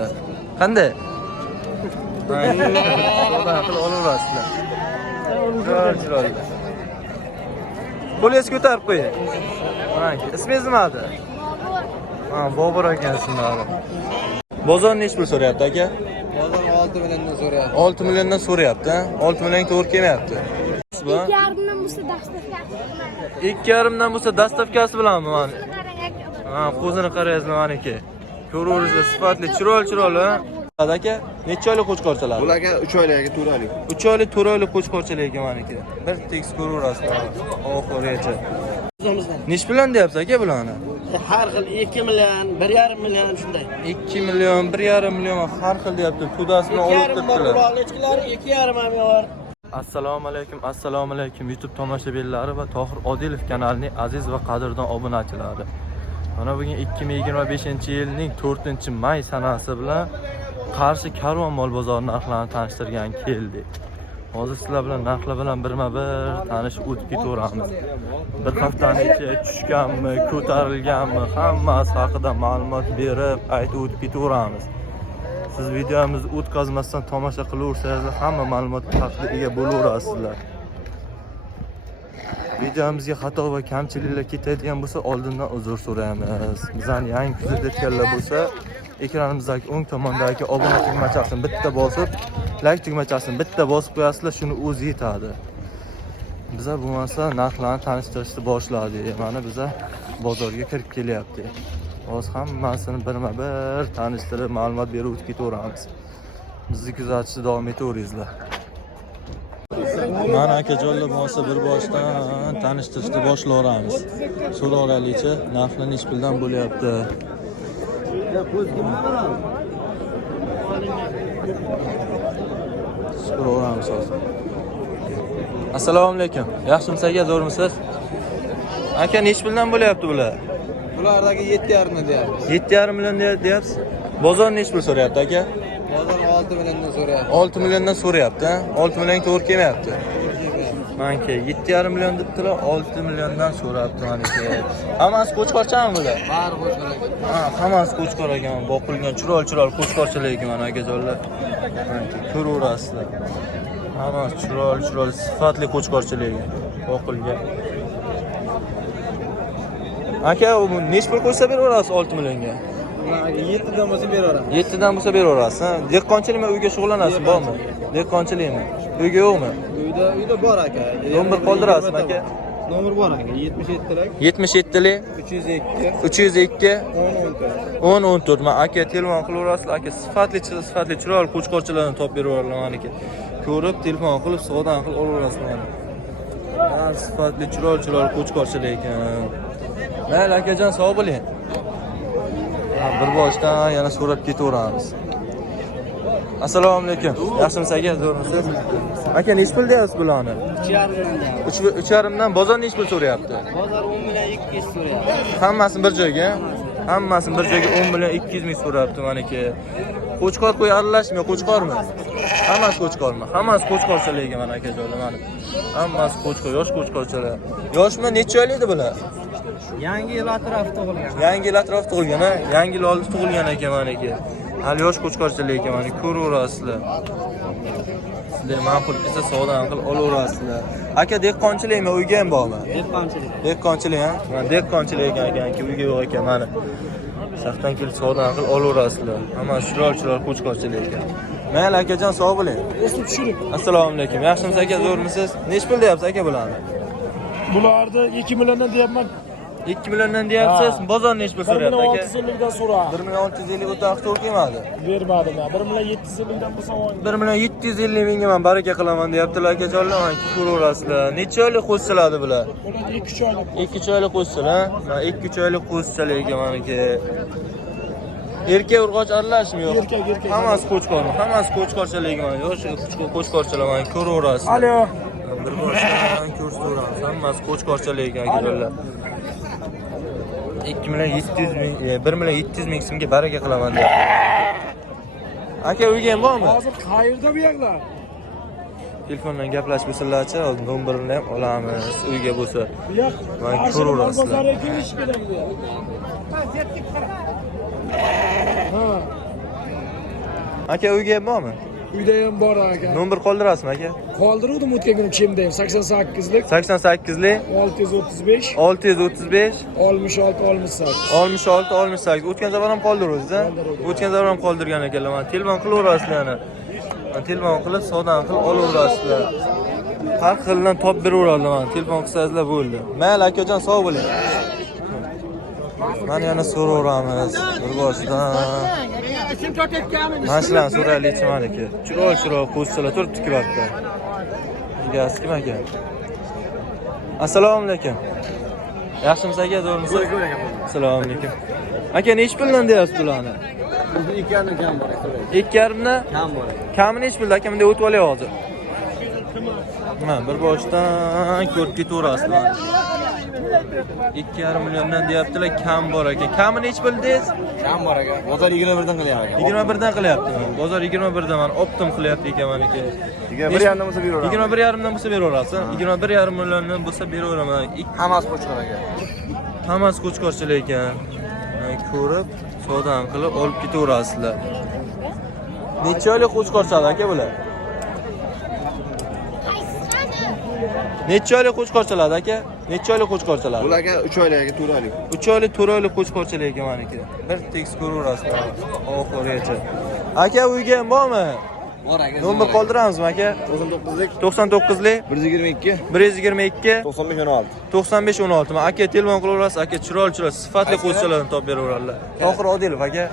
olaverasizlar. Qanday? Savdo qilib olaverasizlar. Chiroyli. Qo'lingizni ko'tarib qo'ying. Mana, ismingiz nima edi? Ha, Bobur ekansizlar. Bozor nech pul so'rayapti aka? Bozor 6 milliondan so'rayapti. 6 milliondan so'rayapti, 6 million to'g'ri kelmayapti. 2,5dan bo'lsa dastavkasi. 2,5dan bo'lsa dastavkasi bilanmi mana? Ha, qo'zini qarayapsizlar maniki. Ko'raveringizlar, sifatli, chiroyli. Aka, necha oylik qo'chqorchalar? Bularga 3 oylik, 4 oylik. 3 oylik, 4 oylik qo'chqorchalar ekan maniki. Bir tekis ko'raverasizlar. Oxirigacha. Nech bilan deyapsiz aka bularni? Har xil 2 million, 1,5 million shunday. 2 million, 1,5 million har xil deyapti. Pudasini olib turibdilar. Qurolchilar 2,5 ham bor. Assalomu alaykum YouTube tomoshabinlari va Tohir Odilov kanalining aziz va qadrdon obunachilari. Mana bugun 2025-yilning 4-may sanasi bilan Qarshi Karvon mol bozori narxlarini tanishtirgan keldik. Hozir sizlar bilan narxlar bilan birma-bir tanishib o'tib ketaveramiz. Bir haftani ichiga tushganmi, ko'tarilganmi, hammasi haqida ma'lumot berib, aytib o'tib ketaveramiz. Siz videomizni o'tkazmasdan tomosha qilaversangiz, hamma ma'lumotga haqida ega bo'laverasizlar. Videomizga xato va kamchiliklar ketadigan bo'lsa, oldindan uzr so'raymiz. Bizani yangi kuzatayotganlar bo'lsa, ekranimizdagi o'ng tomondagi obuna tugmachasini bitta bosib, like tugmachasini bitta bosib qo'yasizlar, shuni o'zi yetadi. Bizlar bo'lmasa narxlarni tanishtirishni boshladik. Mana bizlar bozorga kirib kelyapti. Hozir hammasini birma-bir tanishtirib, ma'lumot berib o'tib ketaveramiz. Bizni kuzatishda davom etaveringizlar. Mana akajonlar bo'lsa bir boshdan tanishtirishni boshlayveramiz. So'raveraylikchi, narxlar nech puldan bo'lyapti? So'raveramiz hozir. Assalomu alaykum. Yaxshimisiz aka, zo'rmisiz? Aka, nech puldan bo'lyapti bular? Bulardagi 7,5 million deyapmiz. 7,5 million deyapsiz. Bozor nech pul so'rayapti aka? Bozor 6 milliondan so'rayapti. 6 milliondan so'rayapti, 6 million to'g'ri kelmayapti. Manki 7,5 million debdilar, 6 milliondan so'rabdi maniki. Hammasi qo'chqorchami bular? Bari qo'chqor ekan. Ha, hammasi qo'chqor ekan, boqilgan chiroyli qo'chqorchalar ekan mana akajonlar. Manki ko'raverasizlar. Hammasi chiroyli sifatli qo'chqorchalar ekan, boqilgan. Aka, bu nech pul qo'ysa beraverasiz 6 millionga? 7dan bo'lsa beraveraman. 7dan bo'lsa beraverasiz. Dehqonchilikmi, uyga shug'ullanasiz, bormi? Dehqonchilikmi? Uyga yo'qmi? Uyda bor aka. Nomer qoldirasizmi aka? Nomer bor aka. 77lik 77lik 302 10 14. Men aka telefon qilaverasizlar. Aka sifatli chiroyli qo'chqorchalarni topib beraverlar meniki. Ko'rib telefon qilib savdo qilib olaverasizlar. Ha, sifatli chiroyli qo'chqorchalar ekan. Mayli akajon, sog' bo'ling. Bir boshdan yana so'rab ketaveramiz. Assalomu alaykum. Yaxshimisiz aka, zo'rmisiz? Aka, nech pul deyapsiz bularni? 3,5 3,5dan bozor nech pul so'rayapti? Bozor 10 million 200 so'rayapti. Hammasini bir joyga? Hammasini bir joyga 10 million 200 ming so'rayapti meniki. Qo'chqor qo'y aralashmi, qo'chqormi? Hammasi qo'chqormi? Hammasi qo'chqorchalar ekan mana akajonlar mana. Hammasi qo'chqor, yosh qo'chqorchalar. Yoshmi, necha oylik edi bular? Yangi yil atrofida tug'ilgan. Yangi yil atrofida tug'ilgan, ha? Yangi yil oldida tug'ilgan ekan meniki. Hali yosh qo'chqorchalar ekan mana, ko'raverasizlar. Sizlar ma'qul kelsa savdodan qilib olaverasizlar. Aka, dehqonchilikmi, uyga ham bormi? Dehqonchilik. Dehqonchilik, ha? Mana dehqonchilik ekan, uyga yo'q ekan mana. Shaxtan kelib savdodan qilib olaverasizlar. Hamma chiroyli qo'chqorchilar ekan. Mayli akajon, sog' bo'ling. Assalomu alaykum. Yaxshimisiz aka, zo'rmisiz? Nech pul deyapsiz aka bularni? Bularni 2 milliondan deyapman. 2 milliondan deyapsiz. Bozor nech pul so'rayapti aka? 1,650 dan so'ra. 1,650 o'ta to'g'ri kelmadi. Bermadim men. 1,750 dan bo'lsa oldim. 1,750 mingga men baraka qilaman deyaptilar akajonlar. Mana ko'raverasizlar. Necha oylik qo'shiladi bular? Bular 2-3 oylik. 2 oylik qo'shiladi, ha? Mana 2 oylik qo'shchalar ekan meniki. Erkak urg'och aralashmi yo'q? Erkak. Hammasi qo'chqormi? Hammasi qo'chqorchalar ekan mana. Yosh qo'chqorchalar mana ko'raverasizlar. Alo. Bir boshdan ko'rsataveramiz. Hammasi qo'chqorchalar ekan akajonlar. 2 million 700 ming, 1 million 700 ming so'mga baraka qilaman deyapti. Aka, uyga ham bormi? Hozir qayerda bu yerlar? Telefondan gaplashib bo'lsalarchi, hozir nomerini ham olamiz. Uyga bo'lsa. Bu yoq. Mana ko'raverasizlar. Bozorga kelish kerak bu. Ha. Aka uyga ham bormi? Uyda ham bor aka. Nomer qoldirasizmi aka? Qoldiruvdim o'tgan kuni kimda ham 88lik 88lik 635 635 66 68. 66 68. O'tgan safar ham qoldirdingiz, a? O'tgan safar ham qoldirgan ekanlar. Mana telefon qilaverasizlar ana. Mana telefon qilib, savdoni qilib olaverasizlar. Har xildan top beraveradilar mana. Telefon qilsangizlar bo'ldi. Mayli akajon, sog' bo'ling. Mana yana so'raveramiz. Bir boshdan. Mana shularni so'raylikchi mana aka. Chiroy qo'shchalar turibdi-ku vaqtda. Egasi kim aka? Assalomu alaykum. Yaxshimisiz aka, zo'rmisiz? Assalomu alaykum. Aka, nech puldan deyapsiz bularni? 2,5 kam bor aka. 2,5 Kam bor. Kamini nech pulda aka, bunday o'tib olay hozir. Mana bir boshdan ko'rib ketaverasiz mana. 2,5 milliondan deyaptilar, kam bor aka. Kamini nech puldangiz? Kam bor aka. Bozor 21 dan qilyapti. 21 dan qilyapti. Bozor 21 dan mana optim qilyapti ekan mana aka. 21 dan bo'lsa beraveramiz. 21,5 dan bo'lsa beraverasiz. 21,5 milliondan bo'lsa beraveraman. Hammasi qo'chqor aka. Hammasi qo'chqorchilar ekan. Ko'rib, savdon qilib olib ketaverasizlar. Necha oylik qo'chqorchilar aka bular? Necha oylik qo'chqorchilar aka? Necha oylik qo'chqorchilar? Bular aka 3 oylik aka, 4 oylik. 3 oylik, 4 oylik qo'chqorchilar ekan mana aka. Bir tekst ko'raverasizlar. Oxirigacha. Aka uyga ham bormi? Bor aka. Nomer qoldiramizmi aka? 99lik 99lik 122 122 9516. 9516. Ma aka telefon qilaverasiz, aka chiroyli sifatli qo'shchalarni topib beraveradilar. Tohir Odilov aka.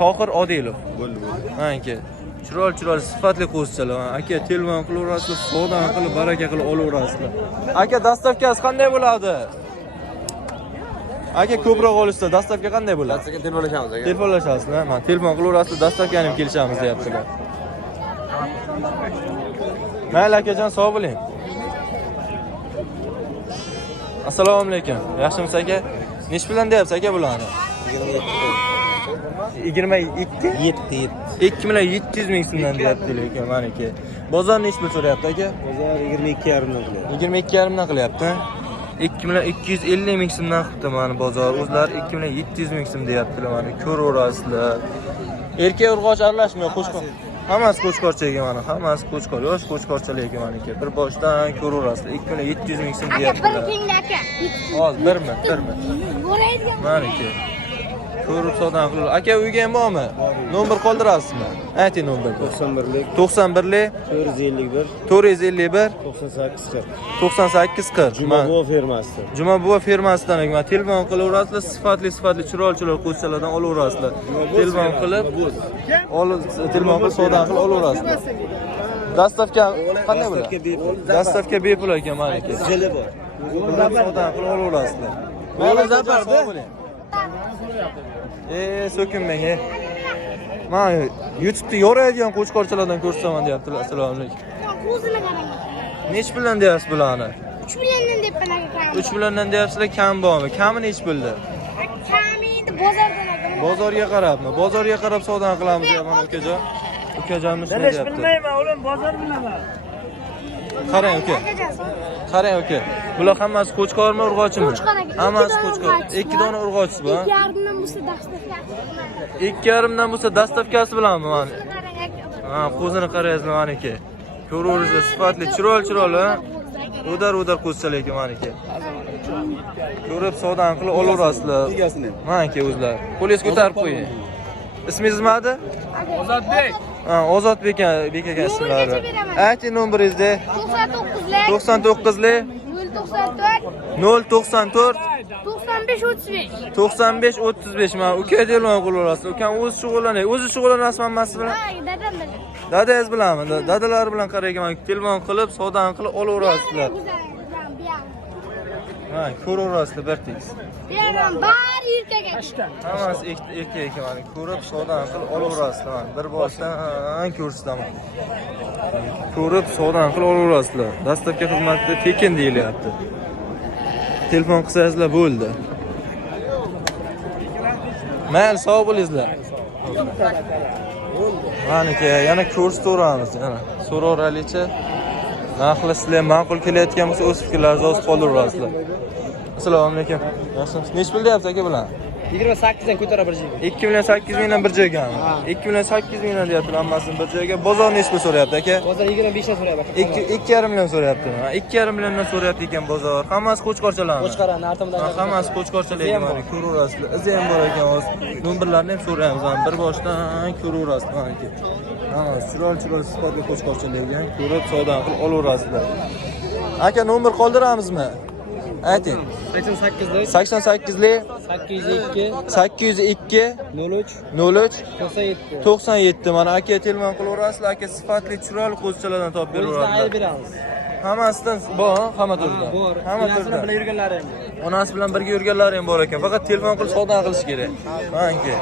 Tohir Odilov. Bo'ldi. Ha aka. Chiroyli sifatli qo'shchalar. Aka telefon qilaverasiz, savdoni qilib baraka qilib olaverasizlar. Aka dastavkasi qanday bo'ladi? Aka ko'proq olishsa dastavka qanday bo'ladi? Dastavka telefonlashamiz aka. Telefonlashasizlar. Men telefon qilaverasiz, dastavkani ham kelishamiz deyaptilar. Mayli akajon, sog' bo'ling. Assalomu alaykum. Yaxshimisiz aka? Nech bilan deyapsiz aka bularni? 22? 2 million 700 ming so'mdan deyapti lekin mana aka. Bozor nech pul so'rayapti aka? Bozor 22,5 dan qilyapti. 22,5 dan qilyapti. 2 million 250 ming so'mdan qilibdi mana bozor. O'zlari 2 million 700 ming so'm deyaptilar mana. Ko'raverasizlar. Erkak urg'och aralashmay qo'shqor. Hammasi qo'chqorcha ekan mana. Hammasi qo'chqor. Yosh qo'chqorchalar ekan mana aka. Bir boshdan ko'raverasizlar. 2 million 700 ming so'm deyaptilar. aka. Hozir 1 minut. Mana aka. Ko'rib savdon qilib. Aka uyga ham bormi? Nomer qoldirasizmi? Ayting nomerni. 91lik 91lik 451 451 9840. 9840. Juma buva fermasi. Juma buva fermasidan ekan. Telefon qilaverasizlar, sifatli chiroyli qo'shchalardan olaverasizlar. Telefon qilib, telefon qilib savdon qilib olaverasizlar. Dastavka qanday bo'ladi? Dastavka bepul ekan mana aka. Zili bor. Savdon qilib olaverasizlar. Mana zafarda. So'kinmang. Men YouTube'da yoraydigan qo'chqorchalardan ko'rsataman deyaptilar. Assalomu alaykum. O'zini qarang. Nech puldan deyapsiz bularni? 3 milliondan deyapman aka. 3 milliondan deyapsizlar, kam bormi? Kami nech pulda? Kami endi bozordan aka. Bozorga qarabmi? Bozorga qarab savdo qilamiz deyapman ukajon. Ukajonimiz shunday deyapti. Bilmayman, o'g'lim, bozor bilaman. Qarang uka. Qarang uka. Bular hammasi qo'chqormi, urg'ochimi? Hammasi qo'chqor. 2 dona urg'ochisi bor. 2,5dan bo'lsa dastavkasi. 2,5dan bo'lsa dastavkasi bilanmi mana? Qarang aka. Ha, qo'zini qarayapsizmi mana aka? Ko'raverasiz, sifatli, chiroyli, ha? Udar qo'zchalar ekan mana aka. Ko'rib savdon qilib olaverasizlar. Mana aka o'zlar. Qo'lingiz ko'tarib qo'ying. Ismingiz nima edi? Ozodbek. Ha, Ozodbek aka ismlari. Ayting nomeringizni. 99lik 094 95 35. Mana uka telefon qilaverasiz. Ukam o'zi shug'ullanadi. O'zi shug'ullanasizmi hammasi bilan? Dadam bilan. Dadangiz bilanmi? Dadalar bilan qarayman. Telefon qilib, savdon qilib olaverasizlar. Ha, ko'raverasizlar bir tekis. Beraman, bari erkak aka. Hammasi erkak ekan mana. Ko'rib, savdon qilib olaverasizlar. Bir boshdan ko'rsataman. Ko'rib, savdon qilib olaverasizlar. Dastavka xizmatida tekin deyilyapti. Telefon qilsangizlar bo'ldi. Mayli, sog' bo'lingizlar. Mana aka, yana ko'rsataveramiz yana. So'raveraylikchi. Narxlar sizlar ma'qul kelayotgan bo'lsa, o'z fikrlaringizni yozib qoldirasizlar. Assalomu alaykum. Yaxshimisiz? Nech pul deyapsiz aka bular? 28 dan ko'tara bir joyga. 2 million 800 mingdan bir joygami? 2 million 800 mingdan deyaptilar hammasini bir joyga. Bozor nechta so'rayapti aka? Bozor 25 dan so'rayapti. 2,5 million so'rayapti. 2,5 milliondan so'rayapti ekan bozor. Hammasi qo'chqorchalarmi? Qo'chqorlarni artimdan. Hammasi qo'chqorchalar ekan, mana ko'raverasizlar. Izi ham bor ekan, hozir nomerlarni ham so'raymiz. Mana bir boshdan ko'raverasizlar mana aka. Hammasi chiroyli sifatli qo'chqorchalar ekan. Ko'rib savdo qilib olaverasizlar. Aka nomer qoldiramizmi? Ayting. 88lik 88lik 802 802 03 03 97. 97. Mana aka telefon qilaverasizlar. Aka sifatli chiroyli qo'zchalardan topib Ayir beraveradilar. beramiz. Hammasidan bor, hamma turda. Bor. Hamma Onasi turda. bilan yurganlari ham bor. Onasi bilan birga yurganlari ham bor ekan. Faqat telefon qilib savdo qilish kerak. Manki.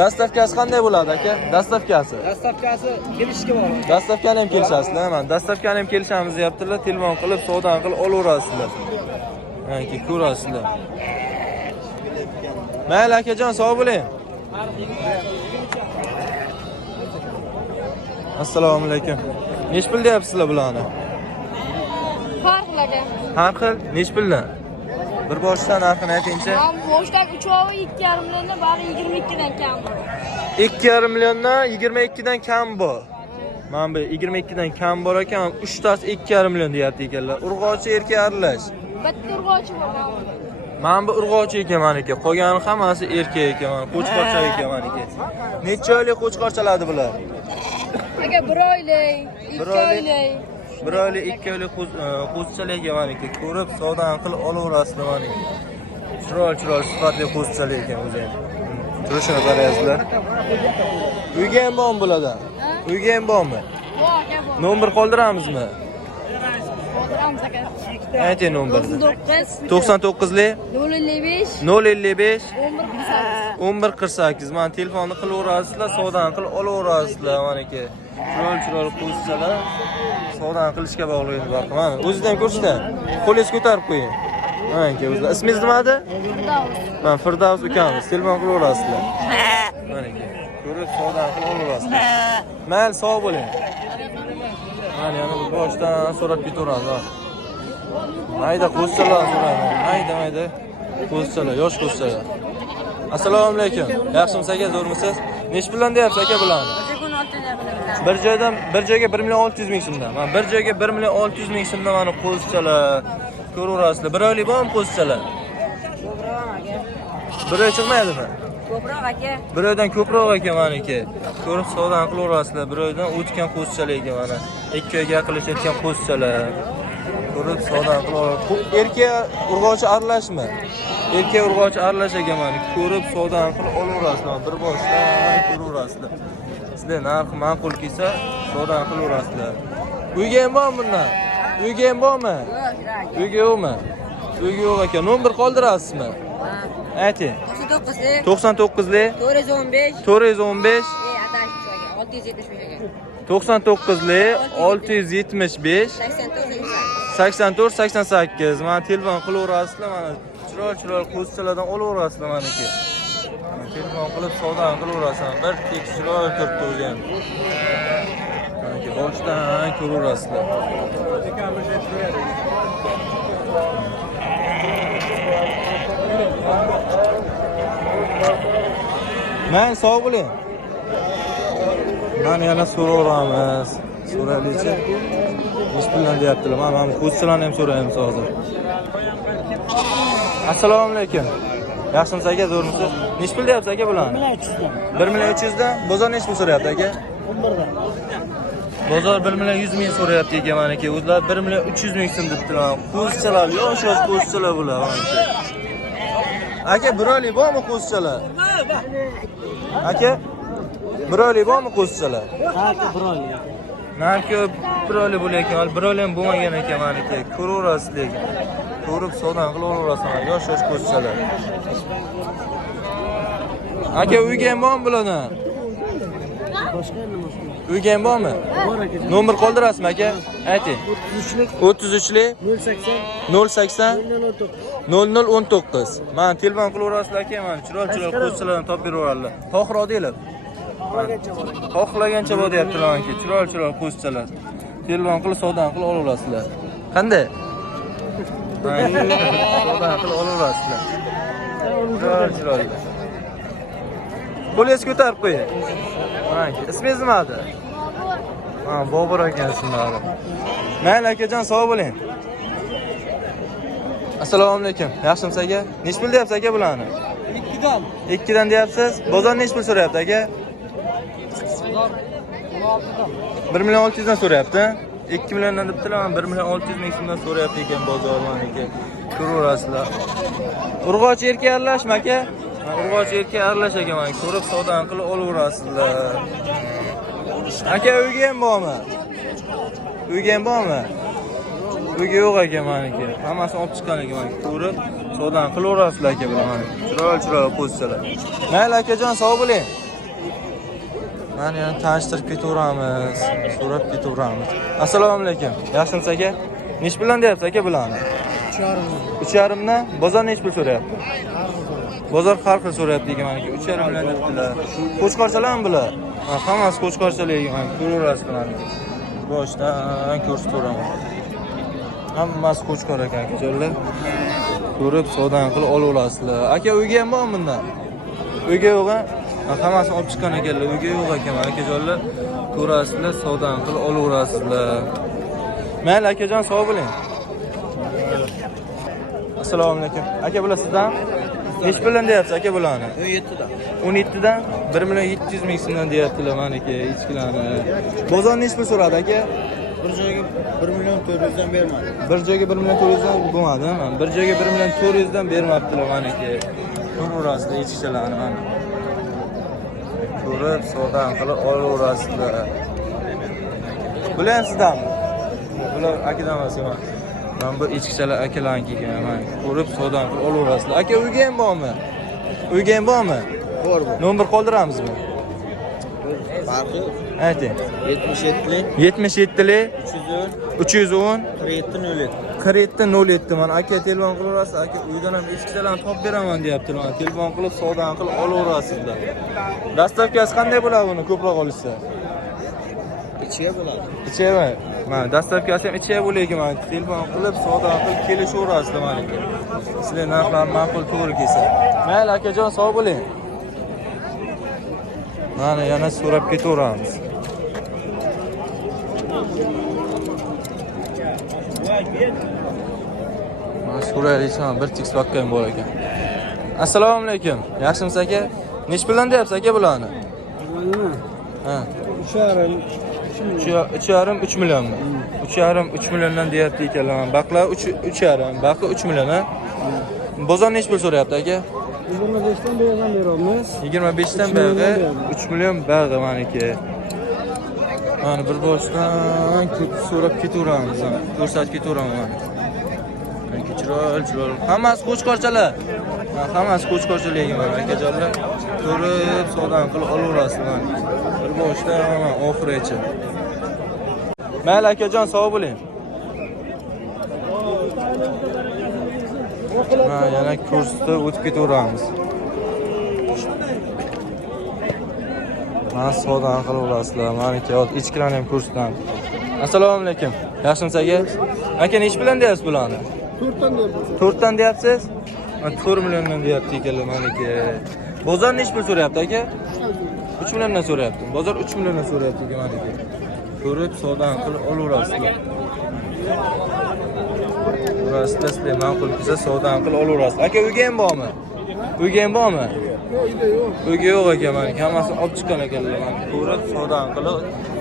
Dastavkasi qanday bo'ladi aka? Dastavkasi. Dastavkasi kelishga bog'liq. Dastavkani ham kelishasizlar. Mana dastavkani ham kelishamiz deyaptilar. Telefon qilib savdo qilib olaverasizlar. Manki ko'rasizlar. Mayli akajon, sog' bo'ling. Assalomu alaykum. Nech pul deyapsizlar bularni? Farqlagan. Har xil nech puldan? Bir boshdan narxini aytingchi. Boshdan 3,5 2,5 millionni bari 22 dan kam. 2,5 milliondan 22 dan kam bor. Mana bu 22 dan kam bor ekan, 3 tasi 2,5 million deyapti ekanlar. Urg'ochi erkak aralash. Bitta urg'ochi bor. Mana bu urg'ochi ekan mana aka. Qolgani hammasi erkak ekan, mana qo'chqorcha ekan mana aka. Necha oylik qo'chqorchaladi bular? Aka 1 oylik, 2 oylik. 1 oylik, 2 oylik qo'zchalar ekan mana aka. Ko'rib savdo qilib olaverasizlar mana aka. Chiroyli sifatli qo'zchalar ekan o'zi ham. Turishini qarayapsizlar. Uyga ham bormi bulardan? Uyga ham bormi? Bor aka bor. Nomer qoldiramizmi? Qoldiramiz aka. Ayting nomerni. 99 99lik 055 055 11 1148. Mana telefonni qilaverasizlar, savdoni qilib olaverasizlar mana aka. Chiroyli qo'zchalar savdo qilishga bog'liq barqa. Mana o'zidan ko'rishdan. Qo'lingizni ko'tarib qo'ying. Mana aka, o'zlar. Ismingiz nima edi? Men Firdavs ukamiz. Telefon qilaverasizlar. Mana aka. Ko'rib savdo qilib olaverasizlar. Mayli, sog' bo'ling. Mana yana bu boshdan so'rab ketaveramiz. Mayda qo'zchalar so'rayman. Mayda qo'zchalar, yosh qo'zchalar. Assalomu alaykum. Yaxshimisiz aka, zo'rmisiz? Nech puldan deyapsiz aka bularni? Bir joyga 1 million 600 ming so'mdan. Mana bir joyga 1 million 600 ming so'mdan mana qo'zchalar. Ko'raverasizlar. Bir oylik bormi qo'zchalar? Bir oy chiqmaydimi? Ko'proq aka. Bir oydan ko'proq ekan mana aka. Ko'rib savdo qilaverasizlar. Bir oydan o'tgan qo'zchalar ekan mana. 2 oyga yaqinlashayotgan qo'zchalar. Ko'rib savdo qilaverasiz. Erkak urg'ochi aralashmi? Erkak urg'ochi aralash ekan mana. Ko'rib savdo qilib olaverasizlar. Bir boshdan ko'raverasizlar. Sizlar narxi ma'qul kelsa savdo qilaverasizlar. Uyga ham bormi bundan? Uyga ham bormi? Uyga yo'qmi? Uyga yo'q ekan. Nomer qoldirasizmi? Ayting. 99lik 415 415 675 99lik 675 84 88. Mana telefon qilaverasizlar, mana chiroyli qo'zchalardan olaverasizlar mana aka. Telefon qilib savdo qilaverasizlar. Bir tekshirib turibdi o'zi ham. Mana aka boshdan ko'raverasizlar. Men sog' bo'ling. Mana yana so'raveramiz. So'raylikchi. Nech puldan deyaptilar. Mana qo'zchalarni ham so'raymiz hozir. Assalomu alaykum. Yaxshimisiz aka, zo'rmisiz? Nech pul deyapsiz aka bularni? 1 million 300 dan. Bozor nech pul so'rayapti aka? 11 dan. Bozor 1 million 100 ming so'rayapti ekan mana aka. O'zlar 1 million 300 ming so'm debdilar. Qo'zchalar, yosh qo'zchalar bular mana aka. Aka, bir oylik bormi qo'zchalar? Aka, bir oylik bormi qo'zchalar? Ha, bir oylik. Narxi bir oylik bo'layotgan, bir oylik ham bo'lmagan ekan mana aka. Ko'raverasiz lekin. Ko'rib savdo qilaverasizlar, yosh qo'zchalar. Aka, uyga ham bormi bulardan? Boshqa nima? Uyga ham bormi? Bor aka. Nomer qoldirasizmi aka? Ayting. 33lik 080 080 0019. Mana telefon qilaverasizlar aka, mana chiroyli qo'zchalarni topib beraveradilar. Tohir Odilov. Xohlagancha bor deyaptilar aka, chiroyli qo'zchalar. Telefon qilib savdo qilib olaverasizlar. Qanday? Savdo qilib olaverasizlar. Chiroyli. Qo'lingizni ko'tarib qo'ying. Mana, ismingiz nima edi? Ha, Bobur ekan ismlari. Mayli akajon, sog' bo'ling. Assalomu alaykum. Yaxshimisiz aka? Nech pul deyapsiz aka bularni? 2dan. 2dan deyapsiz. Bozor nech pul so'rayapti aka? 1 million 600 dan so'rayapti. 2 milliondan debdilar, 1 million 600 ming so'mdan so'rayapti ekan bozormaniki. Ko'raverasizlar. Urg'ochi erkak aralashmi aka? Urg'ochi erkak aralash ekan, mana ko'rib savdan qilib olaverasizlar. Aka uyga ham bormi? Uyga ham bormi? Uyga yo'q ekan meniki. Hammasini olib chiqqan ekan, mana ko'rib savdan qilaverasizlar aka bular. Chiroyli qo'ysalar. Mayli akajon, sog' bo'ling. Mana yana tanishtirib ketaveramiz, so'rab ketaveramiz. Assalomu alaykum. Yaxshimisiz aka? Nech puldan deyapsiz aka bularni? 3,5 dan. Bozor nech pul so'rayapti? Bozor har xil so'rayapti ekan meniki. 3,5 dan debdilar. Qo'chqorchalarmi bular? Hammasi qo'chqorchalar ekan. Ko'raverasizlar mana. Boshdan ko'rsataveraman. Hammasi qo'chqor ekan akajonlar. Ko'rib savdan qilib olaverasizlar. Aka uyga ham bormi bundan? Uyga yo'q-a? Hammasini olib chiqqan ekanlar. Uyga yo'q ekan akajonlar. Ko'rasizlar, savdan qilib olaverasizlar. Mayli akajon, sog' bo'ling. Assalomu alaykum. Aka bular sizdan? Nech puldan deyapsiz aka bularni? 17 dan. 17 dan 1 million 700 ming so'mdan deyaptilar meniki ichkilarni. Bozor nech pul so'radi aka? Bir joyga 1 million 400 dan bermadi. Bir joyga 1 million 400 dan bo'lmadi. Bir joyga 1 million 400 dan bermabdilar meniki. Ko'raverasizlar ichkilarni mana. Ko'rib savdan qilib olaverasizlar. Bular ham sizdanmi? Bular akadan emas emas. Men bu ichkichalar akalarniki ekan. Mana ko'rib savdan qilib olaverasizlar. Aka uyga ham bormi? Uyga ham bormi? Bor. Nomer qoldiramizmi? Farqi Ayting. 77lik 77lik 310 310 4707. 4707 mana aka telefon qilaverasiz. Aka uydan ham ichkichalarni topib beraman deyaptilar. Mana telefon qilib savdan qilib olaverasizlar. Dastavkasi qanday bo'ladi buni ko'proq olishsa? Ichiga bo'ladi. Ichega. Mana dastavkasi ham ichiga bo'laydi. Mana telefon qilib savdan qilib kelishaverasizlar mana aka. Sizlar narxlar ma'qul to'g'ri kelsa. Mayli akajon, sog' bo'ling. Mana yana so'rab ketaveramiz. Mana so'raylik, bir tiks bakkan bor ekan. Assalomu alaykum. Yaxshimisiz aka? Nech puldan deyapsiz aka bularni? Ha. 3,5 3 millionmi? 3,5 3 milliondan deyapti ekanlar. Baqlar 3,5, baqi 3 million ha. Bozor nech pul so'rayapti aka? 25 dan bergan beramiz. 25 dan bag'i 3 million bag'i meniki. Mana bir boshdan so'rab ketaveramiz. Ko'rsatib ketaveraman. Meniki chiroyli. Hammasi qo'chqorchalar. Hammasi qo'chqorchalar ekan akajonlar. Ko'rib savdan qilib olaverasizlar. Bir boshdan oxirigacha. Mayli akajon, sog' bo'ling. Yana ko'rsatib o'tib ketaveramiz. Mana savdan qilaverasizlar. Meniki ichkilarni ham ko'rsataman. Assalomu alaykum. Yaxshimisiz aka? Aka nech bilan deyapsiz bularni? 4dan deyapsiz. 4dan deyapsiz? 4 milliondan deyapti ekanlar meniki. Bozor nech pul so'rayapti aka? 3 milliondan so'rayapti. Bozor 3 milliondan so'rayapti ekan meniki. Ko'rib savdan qilib olaverasizlar. Ko'rasizlar, sizlar ma'qul kelsa savdan qilib olaverasizlar. Aka uyga ham bormi? Uyga ham bormi? Uyga yo'q ekan meniki. Hammasini olib chiqqan ekanlar. Ko'rib savdan qilib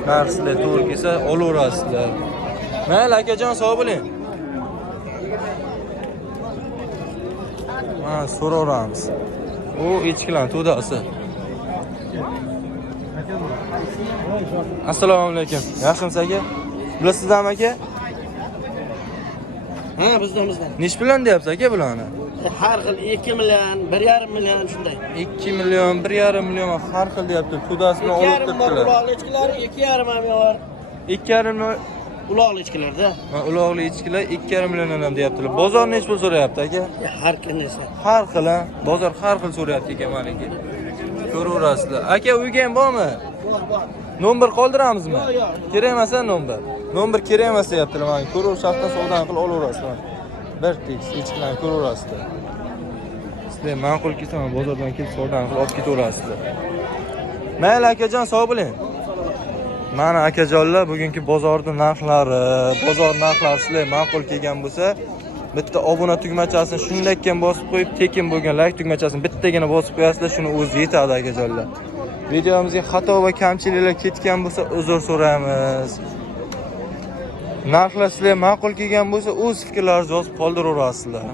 narxlar to'g'ri kelsa olaverasizlar. Mayli akajon, sog' bo'ling. Mana so'raveramiz. U echkilarning to'dasi. Assalomu alaykum. Yaxshimisiz aka? Bular sizdanmi aka? Ha, bizdan. Nech puldan deyapsiz aka bularni? Har xil 2 million, 1,5 million shunday. 2 million, 1,5 million har xil deyapti. To'dasini olib turibdilar. Uloqli ichkilar 2,5 million. 2,5 million Uloqli ichkilarda. uloqli ichkilar 2,5 milliondan ham deyaptilar. Bozor nech pul so'rayapti aka? Har xil narsa. Har xil, bozor har xil so'rayapti ekan meniki. Ko'raverasizlar. Aka uyga ham bormi? Bor. Nomer qoldiramizmi? Yo'q. Kerak emas nomer. Nomer kerak emas deyaptilar. Mana ko'raver shaxtdan savdan qilib olaverasizlar. Bir tekis ichkilarni ko'raverasizlar. sizlar ma'qul kelsa mana bozordan kelib savdo qilib olib ketaverasizlar. Mayli akajon, sog' bo'ling. Mana akajonlar, bugungi bozorning narxlari, bozor narxlari sizlar ma'qul kelgan bo'lsa, bitta obuna tugmachasini shundayken bosib qo'yib, tekin bo'lgan like tugmachasini bittagina bosib qo'yasizlar, shuni o'zi yetadi akajonlar. Videomizga xato va kamchiliklar ketgan bo'lsa, uzr so'raymiz. Narxlar sizlar ma'qul kelgan bo'lsa, o'z fikrlaringizni yozib qoldiraverasizlar.